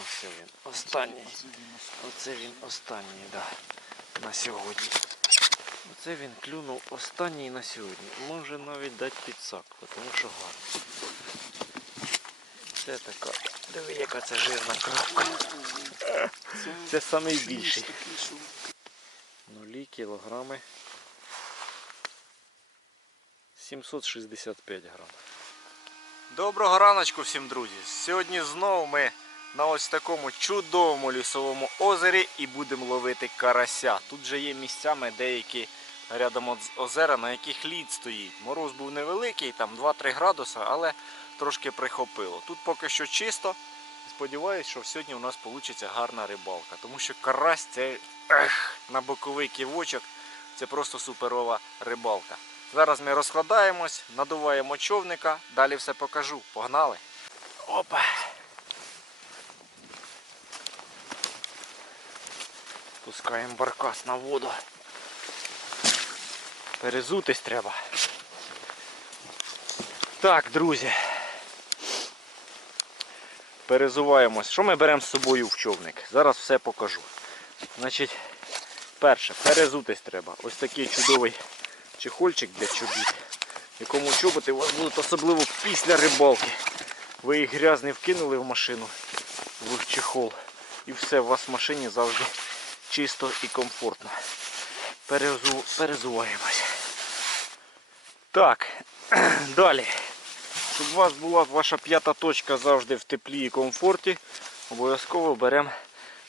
Ось він. Останній. Оце він останній, да. На сьогодні. Оце він клюнув останній на сьогодні. Може навіть дати підсак, тому що гарно. Це така. Диви, яка це жирна крапка. Це самий більший. Нулі кілограми. 765 грам. Доброго раночку всім, друзі! Сьогодні знову ми на ось такому чудовому лісовому озері і будемо ловити карася. Тут же є місцями деякі рядом з озера, на яких лід стоїть. Мороз був невеликий, там 2-3 градуса, але трошки прихопило. Тут поки що чисто. Сподіваюсь, що сьогодні у нас вийде гарна рибалка, тому що карась це ех, на боковий ківочок. Це просто суперова рибалка. Зараз ми розкладаємось, надуваємо човника, далі все покажу. Погнали! Опа! Пускаємо баркас на воду. Перезутись треба. Так, друзі. Перезуваємось. Що ми беремо з собою в човник? Зараз все покажу. Значить, перше, перезутись треба. Ось такий чудовий чехольчик для чобіт, якому чоботи у вас будуть особливо після рибалки. Ви їх грязний вкинули в машину, в чехол. І все, у вас в машині завжди чисто і комфортно. Перезу... Перезуваємось. Так, далі. Щоб у вас була ваша п'ята точка завжди в теплі і комфорті, обов'язково беремо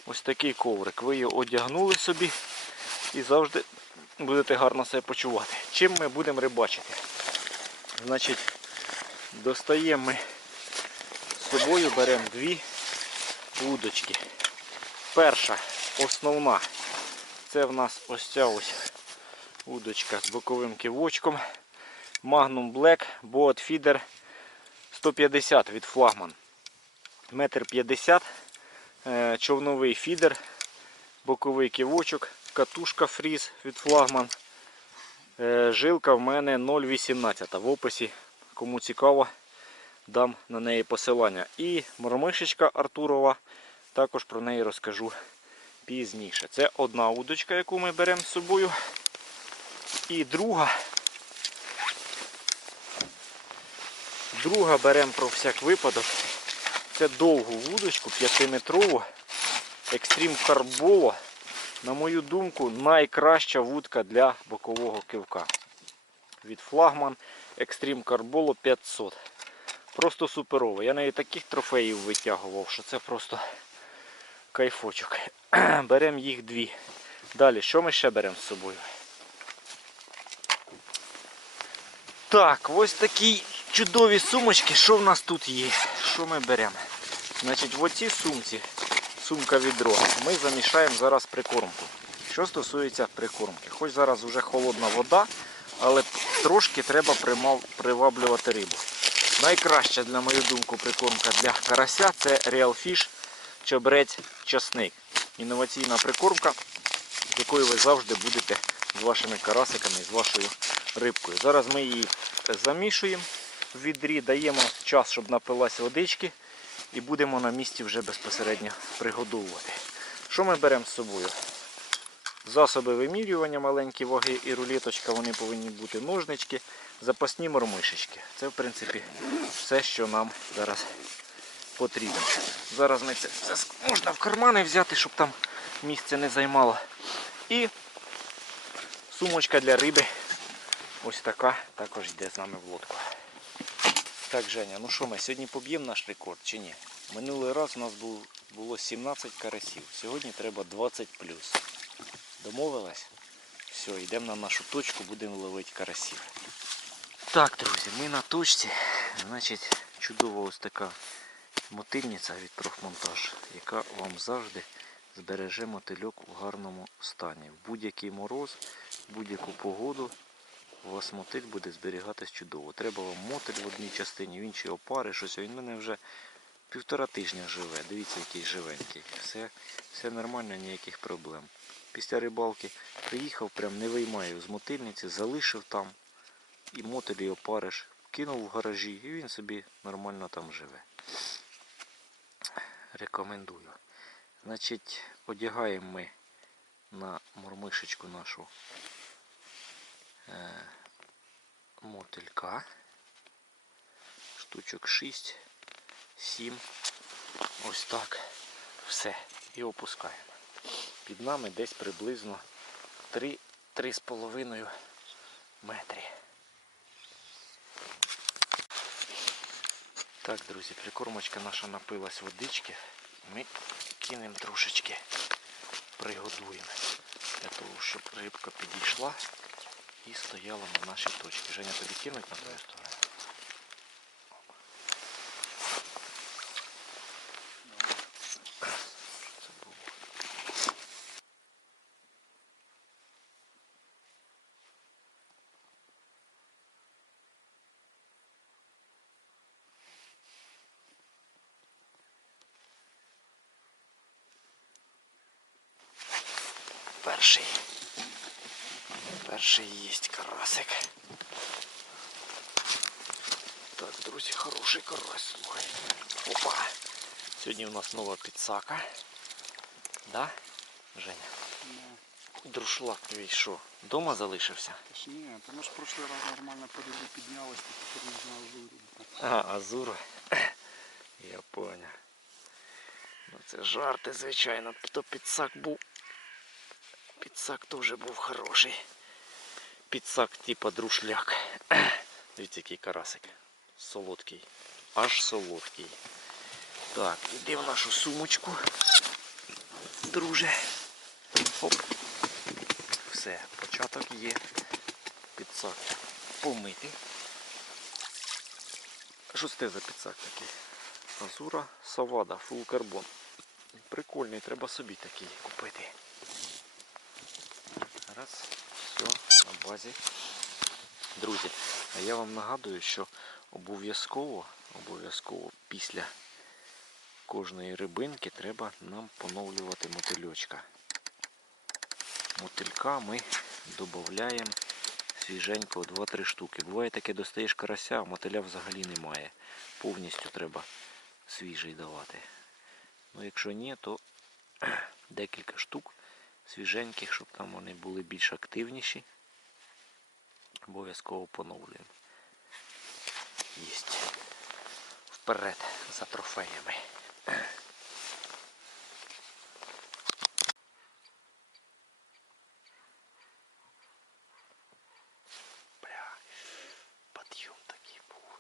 ось такий коврик. Ви його одягнули собі і завжди будете гарно себе почувати. Чим ми будемо рибачити? Значить, достаємо ми з собою, беремо дві вудочки. Перша, основна, це в нас ось ця ось удочка з боковим кивочком. Magnum Black Boat Feeder 150 від флагман. Метр 50, е, човновий фідер, боковий кивочок, катушка фріз від флагман. Е, Жилка в мене 0,18. В описі, кому цікаво, дам на неї посилання. І мормишечка Артурова, також про неї розкажу пізніше. Це одна удочка, яку ми беремо з собою. І друга. Друга беремо про всяк випадок. Це довгу вудочку 5-метрову. Екстрім карбово. На мою думку, найкраща вудка для бокового кивка. Від флагман Extreme Carbolo 500. Просто суперово. Я навіть таких трофеїв витягував, що це просто кайфочок. Беремо їх дві. Далі, що ми ще беремо з собою? Так, ось такі чудові сумочки. Що в нас тут є? Що ми беремо? Значить, в оцій сумці, сумка відро, ми замішаємо зараз прикормку. Що стосується прикормки, хоч зараз вже холодна вода, але трошки треба приваблювати рибу. Найкраща, на мою думку, прикормка для карася це Real Fish чобрець часник. Інноваційна прикормка, якою ви завжди будете з вашими карасиками, з вашою рибкою. Зараз ми її замішуємо в відрі, даємо час, щоб напилась водички і будемо на місці вже безпосередньо пригодовувати. Що ми беремо з собою? Засоби вимірювання, маленькі ваги і рулеточка, вони повинні бути ножнички, запасні мормишечки. Це в принципі все, що нам зараз потрібно. Зараз ми це все можна в кармани взяти, щоб там місце не займало. І сумочка для риби. Ось така також йде з нами в лодку. Так, Женя, ну що ми сьогодні поб'ємо наш рекорд чи ні? Минулий раз у нас було 17 карасів. Сьогодні треба 20 плюс. Домовилась? Все, йдемо на нашу точку, будемо ловити карасів. Так, друзі, ми на точці. Значить, чудова ось така мотильниця від профмонтаж, яка вам завжди збереже мотильок у гарному стані. В будь-який мороз, в будь-яку погоду у вас мотиль буде зберігатись чудово. Треба вам мотиль в одній частині, в іншій опари, щось. Він мене вже півтора тижня живе. Дивіться, який живенький. Все, все нормально, ніяких проблем. Після рибалки приїхав, прям не виймаю з мотильниці, залишив там і мотиль і опариш, кинув в гаражі, і він собі нормально там живе. Рекомендую. Значить, одягаємо ми на мормишечку нашу е, мотилька. Штучок 6, 7. Ось так. Все. І опускаємо. Під нами десь приблизно 3-3,5 метрі. Так, друзі, прикормочка наша напилась водички. Ми кинемо трошечки, пригодуємо для того, щоб рибка підійшла і стояла на нашій точці. Женя тобі кинуть на твою сторону. Перший. Перший їсть карасик. Так, друзі, хороший карась, слухай. Опа. Сьогодні у нас нова підсака. Да? Женя? Друшлак твій що? Дома залишився? Ні, тому що прошлий раз нормально по рибі піднялось, то тепер можна ажурити. А, Азур. Я понял. Ну це жарти, звичайно. То підсак був. Підсак теж був хороший. Підсак типа друшляк. Дивіться, який карасик. Солодкий. Аж солодкий. Так, іди в нашу сумочку. Друже. Оп. Все, початок є. Підсак помитий. Що це за підсак такий? Азура Савада, фул карбон. Прикольний, треба собі такий купити. Раз, все, на базі. Друзі, я вам нагадую, що обов'язково, обов'язково після кожної рибинки треба нам поновлювати мотильочка. Мотилька ми додаємо свіженького 2-3 штуки. Буває таке, достаєш карася, а мотиля взагалі немає. Повністю треба свіжий давати. Ну якщо ні, то декілька штук свіженьких, щоб там вони були більш активніші. Обов'язково поновлюємо. Єсть. Вперед за трофеями. Бля, подъем такий був.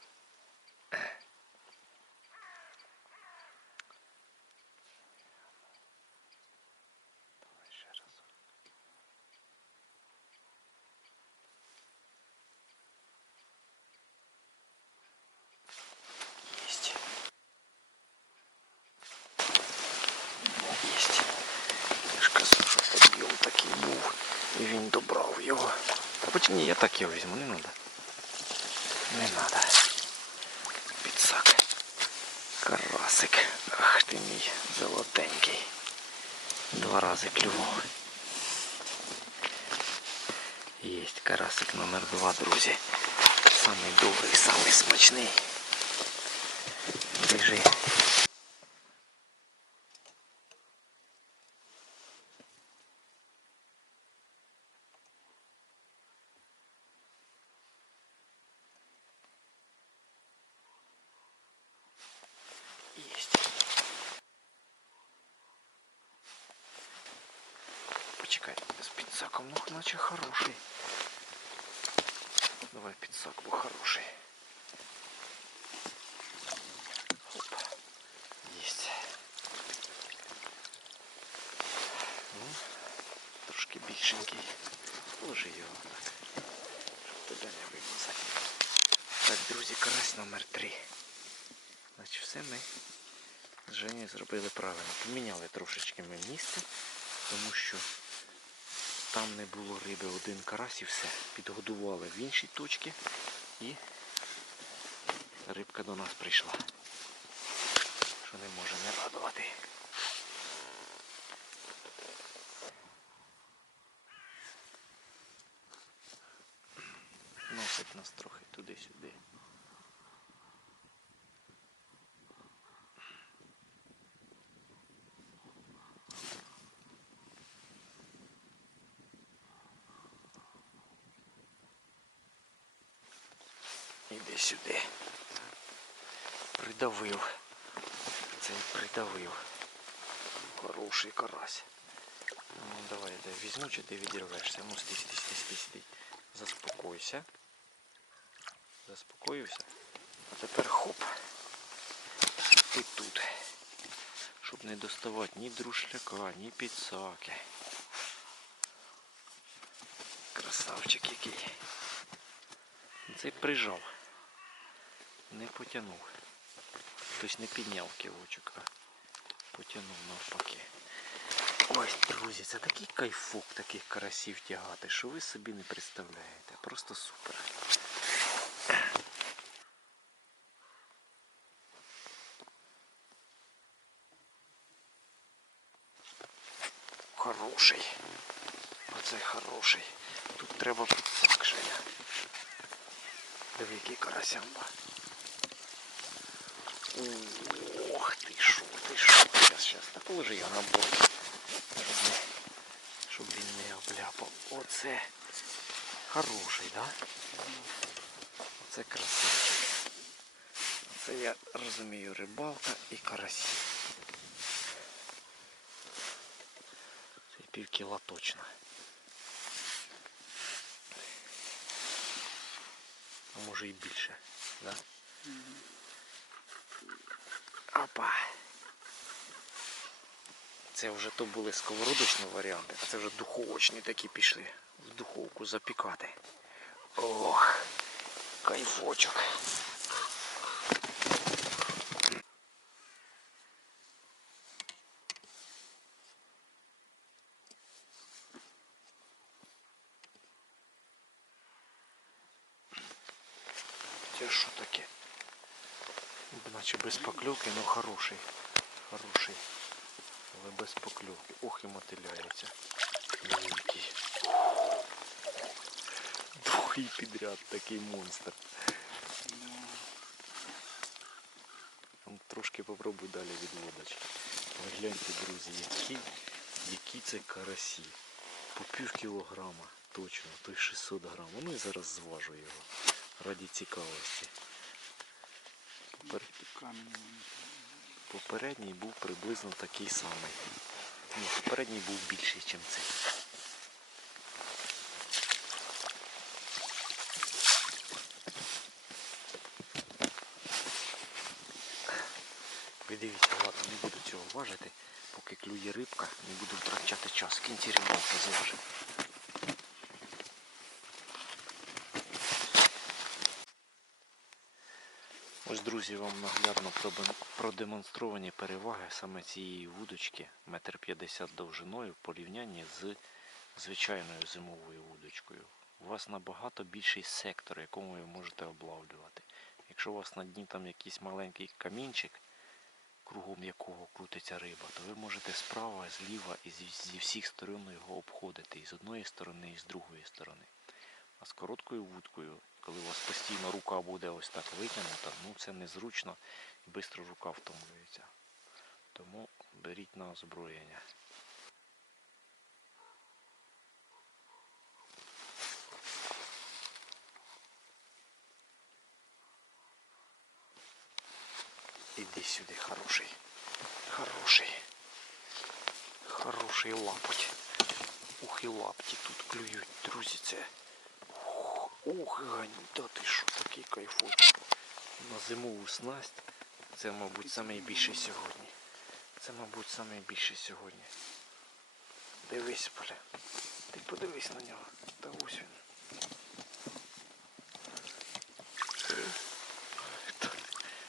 Давай ще раз. Єсть. Єсть. Я ж казав, що подйом такий був. І він добрав його. Та поч- ні, я так його візьму, не треба. Не треба. Підсак. Карасик. Ах ти мій золотенький. Два рази клював. Єсть карасик номер два, друзі. Самий добрий, самий смачний. Біжи. Есть. Почекай, з підсаком, ну наче хороший. Давай підсак, бо хороший. Оп. Есть. Ну, трошки більшенький. Ложи його так. Щоб тебе не вимазати. Так, друзі, карась номер три. Значить, все ми з Женєю зробили правильно. Поміняли трошечки ми місце, тому що там не було риби один карась і все. Підгодували в іншій точці і рибка до нас прийшла. Що не може не радувати. Носить нас трохи туди-сюди. Іди сюди. Придавив. Цей придавив. Хороший карась. Ну давай, я візьму, чи ти відірвешся. Ну стій, стій, стій, стій, стій. Заспокойся. Заспокоївся. А тепер хоп. Ти тут. Щоб не доставати ні друшляка, ні підсаки. Красавчик який. Цей прижав. Не потягнув. Тобто не підняв кілочок, а потягнув навпаки. Ось, друзі, це такий кайфок таких карасів тягати, що ви собі не представляєте. Просто супер. Хороший. Оцей хороший. Тут треба підсак ще. Диви, який карасямба. Ох ти шо, ти шо. Щас, щас. Та положи його на борт. Щоб, не, щоб він не обляпав. Оце хороший, да? Оце красавчик. Це я розумію рибалка і карасі. Це пів точно. А може і більше, да? Опа. Це вже то були сковородочні варіанти, а це вже духовочні такі пішли в духовку запікати. Ох, кайфочок. Це що таке? Наче без покльовки, але хороший. Хороший. Але без покльовки. Ох і мотиляється. Великий. Підряд такий монстр. Трошки попробуй далі від водочки. Ви гляньте, друзі, які, які це карасі. По пів кілограма. Точно, той 600 грам. Ну і зараз зважу його. Раді цікавості. Попередній був приблизно такий самий. Ні, попередній був більший, ніж цей. Ви дивіться, ладно, не буду цього важити, поки клює рибка, не буду втрачати час. Кінці рибалки зважу. Ось, друзі, вам наглядно продемонстровані переваги саме цієї вудочки метр п'ятдесят довжиною в порівнянні з звичайною зимовою вудочкою. У вас набагато більший сектор, якому ви можете облавлювати. Якщо у вас на дні там якийсь маленький камінчик, кругом якого крутиться риба, то ви можете справа, зліва і зі, всіх сторон його обходити і з одної сторони, і з другої сторони. А з короткою вудкою, коли у вас постійно рука буде ось так витягнута, ну це незручно і швидко рука втомлюється. Тому беріть на озброєння. Іди сюди, хороший. Хороший. Хороший лапоть. Ух і лапті тут клюють, друзі, це. Ух, ух, ганьта ти що, такий кайфоч. На зимову снасть. Це, мабуть, найбільший сьогодні. Це, мабуть, найбільший сьогодні. Дивись, Поля. Ти подивись на нього. Та ось він.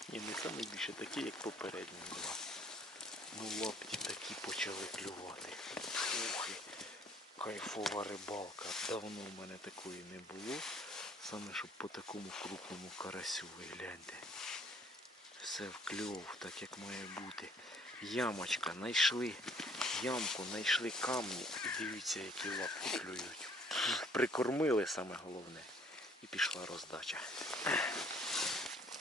Ні, не найбільше такі, як попередні два. Ну лапті такі почали клювати. Ух, і кайфова рибалка. Давно в мене такої не було. Саме щоб по такому крупному карасю ви гляньте. Все в так як має бути. Ямочка, знайшли ямку, знайшли камні. І дивіться, які лапки клюють. Прикормили саме головне. І пішла роздача.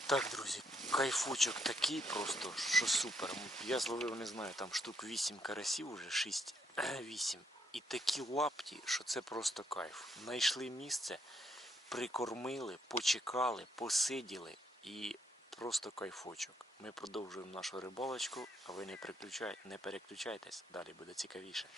Так, друзі, кайфучок такий просто, що супер. Я зловив, не знаю, там штук 8 карасів уже, 6-8. І такі лапті, що це просто кайф. Найшли місце прикормили, почекали, посиділи і просто кайфочок. Ми продовжуємо нашу рибалочку, а ви не, переключай, не переключайтесь, далі буде цікавіше.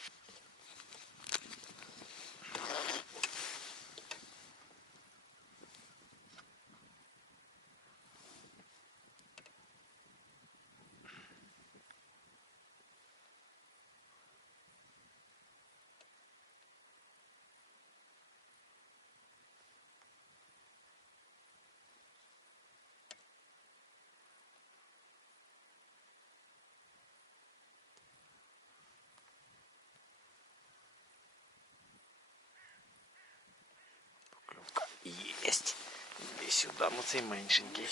Єсть. Іди сюди, ну цей меншенький.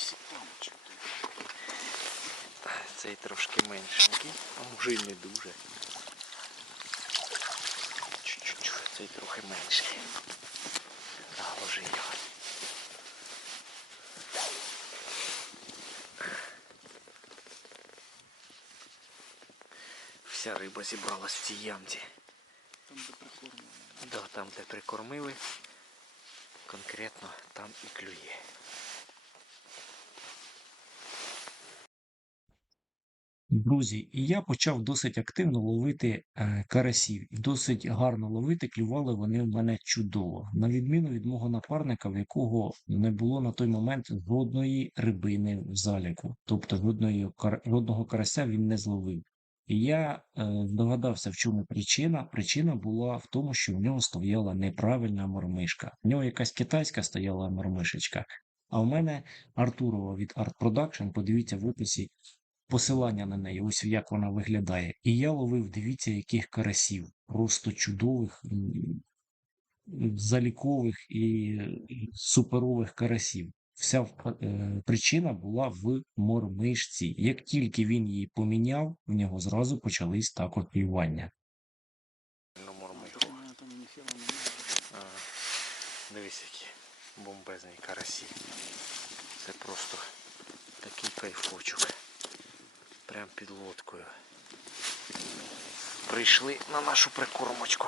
Цей трошки меншенький, а може й не дуже. Чуть-чуть, цей трохи менший. Да, ложи його. Вся риба зібралась в цій ямці. Там де прикормлено. Да, там, де прикормили, конкретно там і клює. Друзі, і я почав досить активно ловити е, карасів. І досить гарно ловити, клювали вони в мене чудово. На відміну від мого напарника, в якого не було на той момент жодної рибини в заліку. Тобто жодної, жодного карася він не зловив. І я е, догадався, в чому причина. Причина була в тому, що в нього стояла неправильна мормишка. В нього якась китайська стояла мормишечка. А в мене Артурова від Art Production, подивіться в описі посилання на неї, ось як вона виглядає. І я ловив, дивіться, яких карасів, просто чудових, залікових і суперових карасів. Вся е, причина була в мормишці. Як тільки він її поміняв, в нього зразу почались також. Ну. Так. А, Дивись, які бомбезні карасі. Це просто такий кайфочок. Прям під лодкою. Прийшли на нашу прикормочку.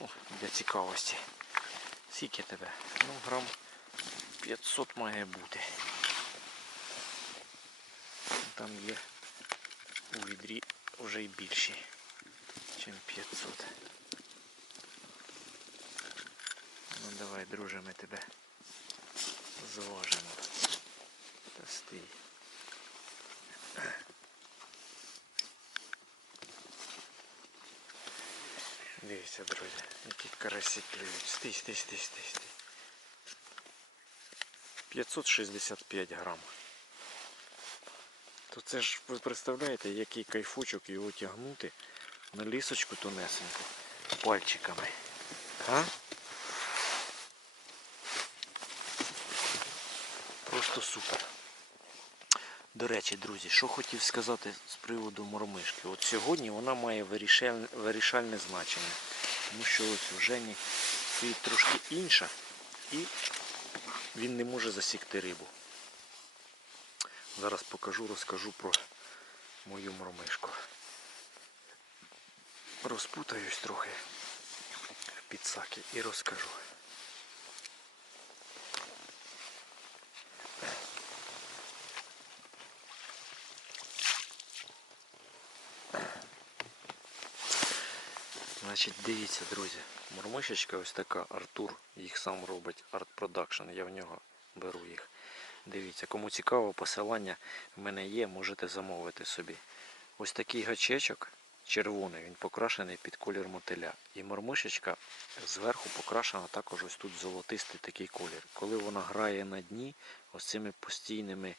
Ну, для цікавості. Скільки тебе? Ну, грам 500 має бути. Там є у відрі вже й більші, ніж 500. Ну давай, друже, ми тебе зважимо. Та стій. Дивіться, друзі, які карасі клюють. Стій, стій, стій, стій, стій. 565 грам. То це ж ви представляєте, який кайфочок його тягнути на лісочку тонесеньку пальчиками. А? Просто супер. До речі, друзі, що хотів сказати з приводу мормишки. От сьогодні вона має вирішальне, значення. Тому що ось в Жені стоїть трошки інша і він не може засікти рибу. Зараз покажу, розкажу про мою мормишку. Розпутаюсь трохи в підсаки і розкажу. Значить, дивіться, друзі, мормишечка ось така, Артур їх сам робить, Art Production, я в нього беру їх. Дивіться, кому цікаво, посилання в мене є, можете замовити собі. Ось такий гачечок червоний, він покрашений під колір мотиля. І мормишечка зверху покрашена також ось тут золотистий такий колір. Коли вона грає на дні, ось цими постійними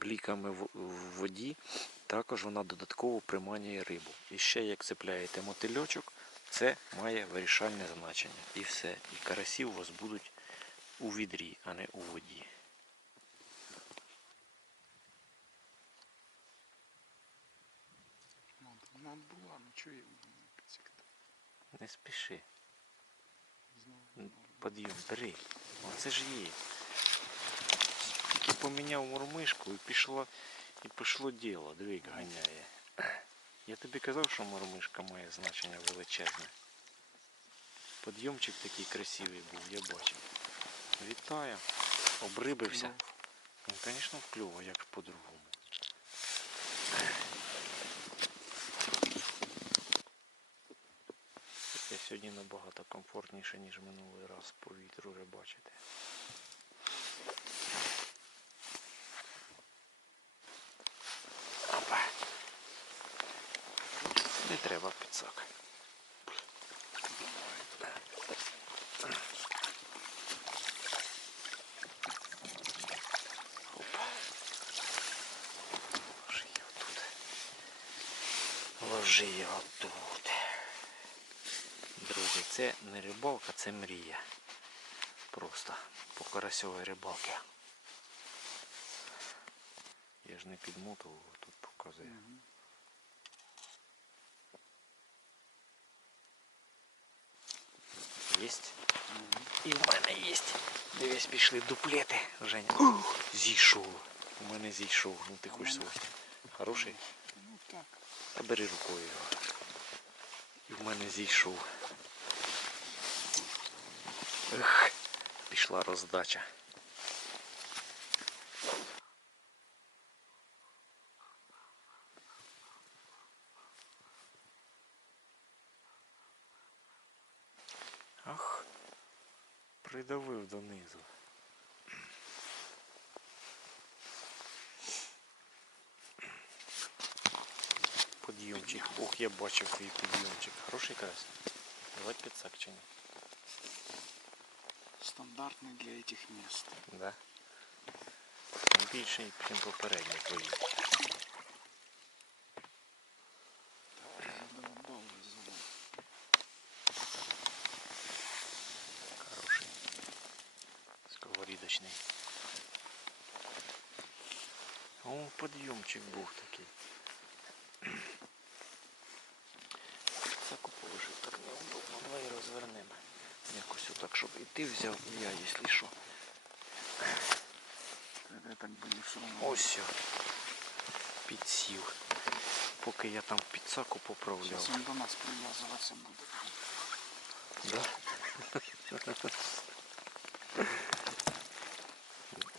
бліками в, воді, також вона додатково приманює рибу. І ще як цепляєте мотильочок, це має вирішальне значення. І все. І карасі у вас будуть у відрі, а не у воді. Вона була, ну чого її не підсікти? Не спіши. Подйом, бери. Оце ж є. Поміняв мормишку і пішло, і пішло діло. Диви, ганяє. Я тобі казав, що мормишка має значення величезне. Подйомчик такий красивий був, я бачив. Вітаю. Обрибився. Ну, звісно, кльово, як ж по-другому. Сьогодні набагато комфортніше, ніж минулий раз по вітру рибачити. Опа. Треба підсак. Його тут. Ложи його тут. Друзі, це не рибалка, це мрія. Просто по карасьовій рибалки. Я ж не підмотував, тут показує. Єсть. І в мене є. Дивись, пішли дуплети, Женя. Ух, зійшов. У мене зійшов. Ну ти хочеш свого. Хороший? Ну так. Та бери рукою його. І в мене зійшов. Ех, пішла роздача. Ах, придавив донизу. Подйомчик. Ох, я бачив твій підйомчик. Хороший карась. Давай підсак чи ні? Стандартний для этих мест. Да. Більший, ніж попередній твої. О, підйомчик був такий. Так положив, так неудобно. Давай розвернемо. Якось отак, щоб і ти взяв, і я, якщо що. Так бы не все равно. Ось. все. Підсів. Поки я там підсаку поправляв. Сейчас он до нас привязываться будет. Да?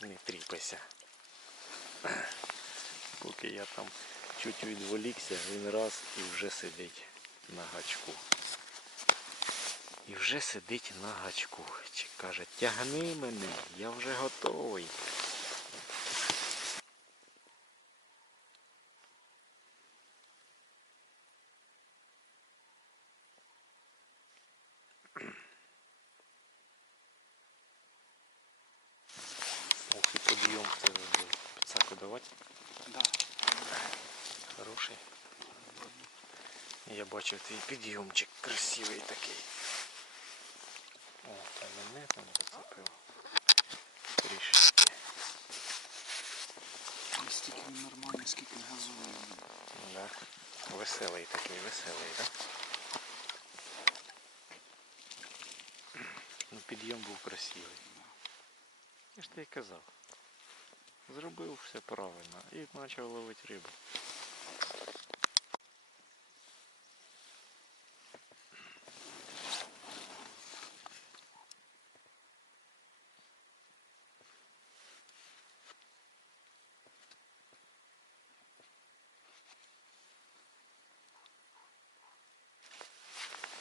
Не тріпайся. Поки я там чуть відволікся, він раз і вже сидить на гачку. І вже сидить на гачку. Чи каже, тягни мене, я вже готовий. Ох, і підйом це. Підсаку давати. Хороший. Я бачив твій підйомчик красивий такий. О, та мене там зацепив. Трішечки. Настільки він нормальний, скільки газує. Да. Веселий такий, веселий, так? Ну підйом був красивий. Я ж тобі казав. Зробив все правильно і почав ловити рибу.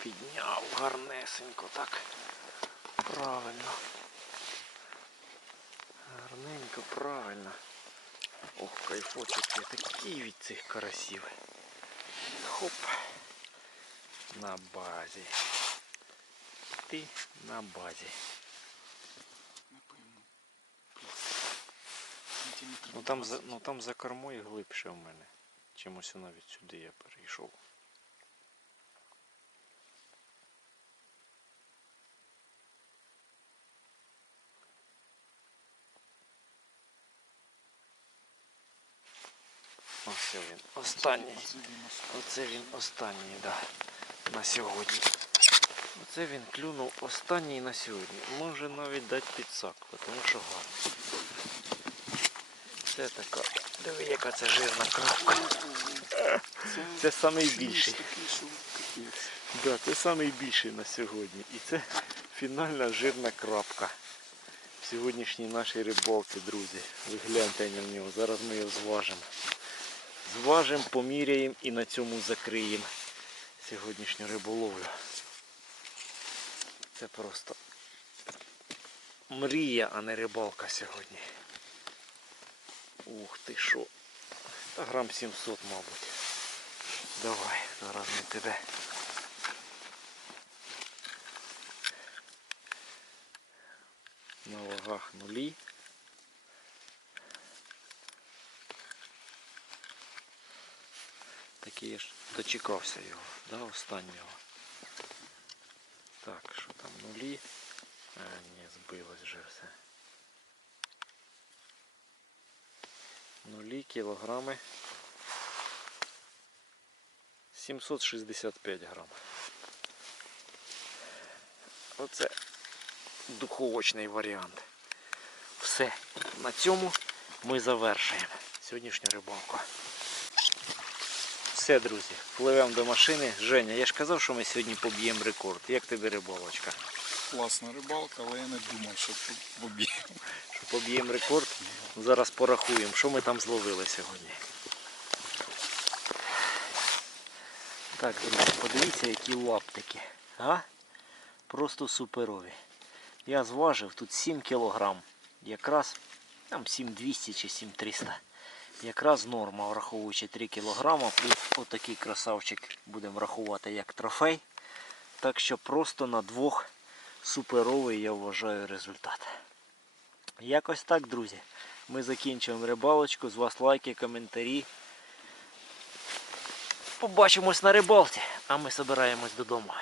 Підняв гарнесенько, так. Правильно. Гарненько, правильно. Ох, кайфочок я такий від цих карасів. Хоп. На базі. Ти на базі. Ну там за, ну там за кормою глибше в мене. Чимось навіть сюди я перейшов. Ось він. Останній. Оце він останній. Да, на сьогодні. Оце він клюнув останній на сьогодні. Може навіть дати підсак, тому що гарний. Це така. Диви, яка це жирна крапка. Це, Це самий шліц більший. такий, що капець. Да, це найбільший на сьогодні. І це фінальна жирна крапка. В сьогоднішній нашій рибалці, друзі. Ви гляньте на нього. Зараз ми його зважимо. Зважимо, поміряємо і на цьому закриємо сьогоднішню риболовлю. Це просто мрія, а не рибалка сьогодні. Ух ти що. Грам 700, мабуть. Давай, зараз ми тебе. На вагах нулі. Такий я ж дочекався його, да, останнього. Так, що там нулі? А, ні, збилось вже все. Нулі кілограми. 765 грам. Оце духовочний варіант. Все. На цьому ми завершуємо сьогоднішню рибалку. Все, друзі, пливемо до машини. Женя, я ж казав, що ми сьогодні поб'ємо рекорд. Як тобі рибалочка? Класна рибалка, але я не думав, що побіг. Що поб'ємо рекорд? Зараз порахуємо, що ми там зловили сьогодні. Так, друзі, подивіться, які лаптики. А? Просто суперові. Я зважив тут 7 кілограм. Якраз там 7200 чи 7300. Якраз норма, враховуючи 3 кілограма, плюс отакий красавчик будемо рахувати як трофей. Так що просто на двох суперовий я вважаю результат. Якось так, друзі. Ми закінчуємо рибалочку. З вас лайки, коментарі. Побачимось на рибалці, а ми збираємось додому.